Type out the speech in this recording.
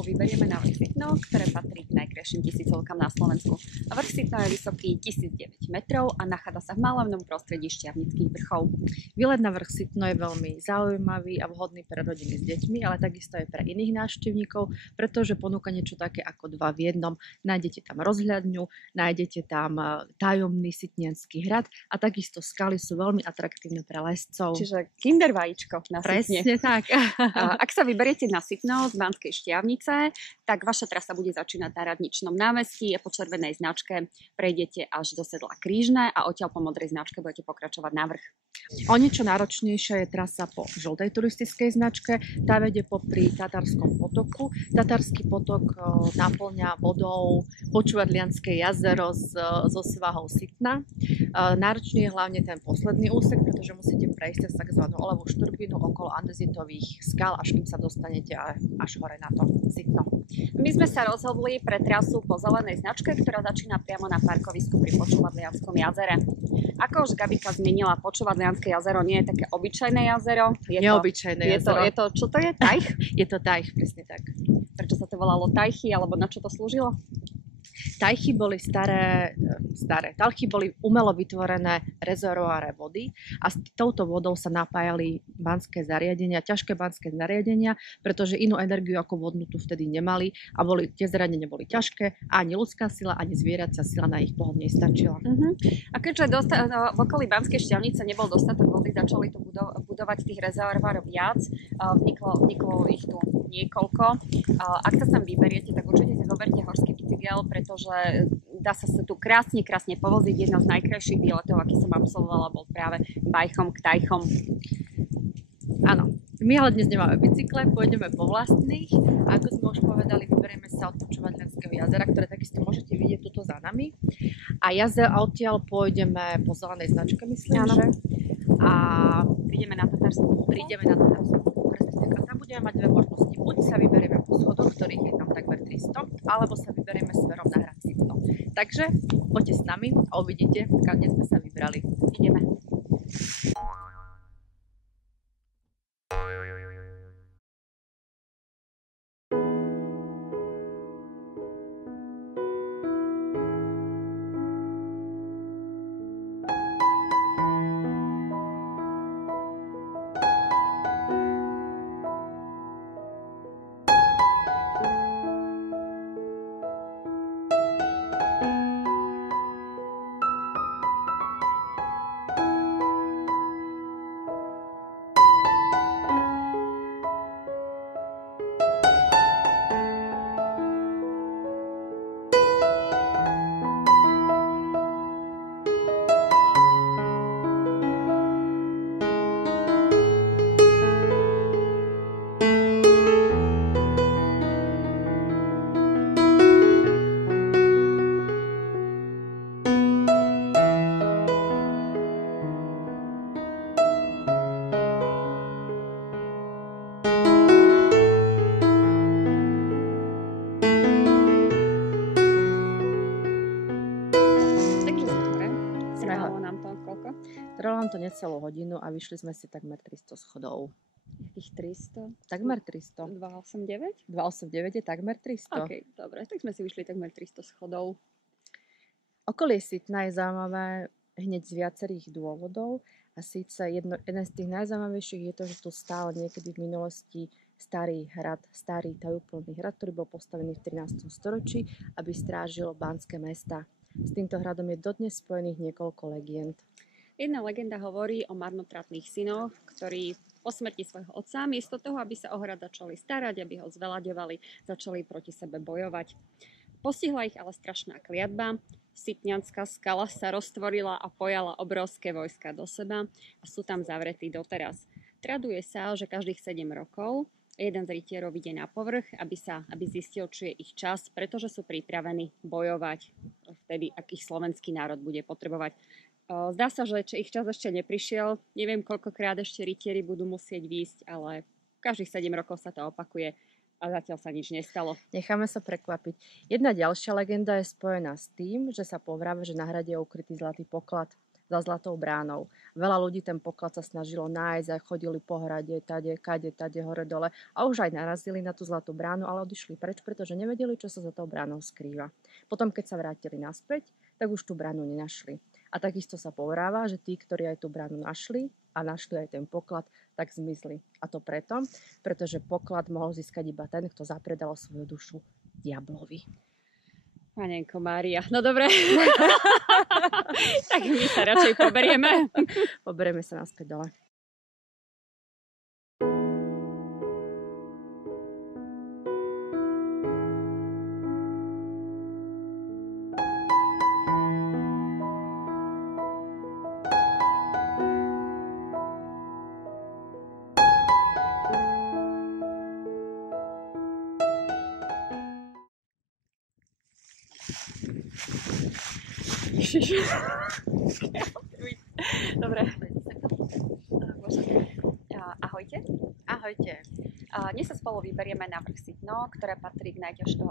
spolu vyberieme na vrch Sitno, ktoré patrí k najkrajším tisícovkám na Slovensku. Vrch Sitno je vysoký 1009 metrov a nachádza sa v malebnom prostredí Štiavnických vrchov. Výlet na vrch Sitno je veľmi zaujímavý a vhodný pre rodiny s deťmi, ale takisto aj pre iných návštevníkov, pretože ponúka niečo také ako dva v jednom. Nájdete tam rozhľadňu, nájdete tam tajomný Sitniansky hrad a takisto skaly sú veľmi atraktívne pre lescov. Čiže kinder vajíčko na Sitne. Presne tak. Ak sa vyberiete na Sitno z Banskej Štiavnice, tak vaša trasa bude začínať na Radničnom námestí a po červenej značke prejdete až do sedla Krížne a odtiaľ po modrej značke budete pokračovať na vrch. O niečo náročnejšia je trasa po žltej turistickej značke. Tá vedie popri Tatarskom potoku. Tatarský potok naplňa vodou Počúvadlianske jazero zo svahou Sitna. Náročný je hlavne ten posledný úsek, pretože musíte prejsť cez tzv. Oľovú šturbinu okolo andezitových skal, až kým sa dostanete až hore na to Sitno. My sme sa rozhodli pre trasu po zelenej značke, ktorá začína priamo na parkovisku pri Počúvadlianskom jazere. Ako už Gabika zmienila, Počúvadlianske jazero nie je také obyčajné jazero. Neobyčajné jazero. Čo to je? Tajch? Je to tajch, presne tak. Prečo sa to volalo tajchy, alebo na čo to slúžilo? Tajchy boli staré. Tajchy boli umelo vytvorené rezervoáre vody a s touto vodou sa napájali banské zariadenia, ťažké banské zariadenia, pretože inú energiu ako vodnú tu vtedy nemali a tie zariadenia boli ťažké a ani ľudská sila, ani zvieracia sila na ich pohon nestačila. A keďže v okolí Banskej Štiavnice nebol dostatok vody, začali tu budovať tých rezervoárov viac, vzniklo ich tu niekoľko. Ak sa sem vyberiete, tak určite si zoberte horský bicykel, pretože dá sa tu krásne povoziť. Jedna z najkrajších výletov, aký som absolvovala, bol práve bajchom k tajchom. Áno, my ale dnes nemáme bicykle, pôjdeme po vlastných. Ako sme už povedali, vyberieme sa od Počúvadlianskeho jazera, ktoré takisto môžete vidieť tuto za nami. A odtiaľ pôjdeme po zelenej značke, myslím, áno. že? A prídeme na Tatarskú. Presne tak. A tam budeme mať dve možnosti. Buď sa vyberieme po schodoch, ktorých je tam takmer 300, alebo sa vyberieme smerom na hrad Sitno. Takže poďte s nami a uvidíte, kam dnes sme sa vybrali. Ideme. Trvalo nám to necelú hodinu a vyšli sme si takmer 300 schodov. Tých 300? Takmer 300. 289? 289 je takmer 300. OK, dobre, tak sme si vyšli takmer 300 schodov. Okolie Sitna je zaujímavé hneď z viacerých dôvodov a síce jeden z tých najzaujímavejších je to, že tu stál niekedy v minulosti starý tajúplný hrad, ktorý bol postavený v 13. storočí, aby strážil banské mesta. S týmto hradom je dodnes spojených niekoľko legend. Jedna legenda hovorí o marnotratných synoch, ktorí po smrti svojho otca, miesto toho, aby sa o hrad začali starať, aby ho zvelaďovali, začali proti sebe bojovať. Postihla ich ale strašná kliatba. Sitnianská skala sa roztvorila a pojala obrovské vojska do seba a sú tam zavretí doteraz. Traduje sa, že každých 7 rokov jeden z rytierov ide na povrch, aby zistil, či je ich čas, pretože sú pripravení bojovať vtedy, ak ich slovenský národ bude potrebovať. Zdá sa, že ich čas ešte neprišiel. Neviem, koľkokrát ešte rytieri budú musieť výjsť, ale každých 7 rokov sa to opakuje a zatiaľ sa nič nestalo. Necháme sa prekvapiť. Jedna ďalšia legenda je spojená s tým, že sa povráva, že na hrade je ukrytý zlatý poklad. za Zlatou bránou. Veľa ľudí ten poklad sa snažilo nájsť a chodili po hrade, tade, hore, dole a už aj narazili na tú Zlatú bránu, ale odišli preč, pretože nevedeli, čo sa za tou bránou skrýva. Potom, keď sa vrátili naspäť, tak už tú bránu nenašli. A takisto sa povráva, že tí, ktorí aj tú bránu našli a našli aj ten poklad, tak zmizli. A to preto, pretože poklad mohol získať iba ten, kto zapredal svoju dušu diablovi. Panenko Mária, no dobre. Tak my sa radšej poberieme. Poberieme sa naspäť dole. Dobre. Ahojte. Ahojte. Dnes sa spolu vyberieme na vrch Sitno, ktoré patrí k najťažším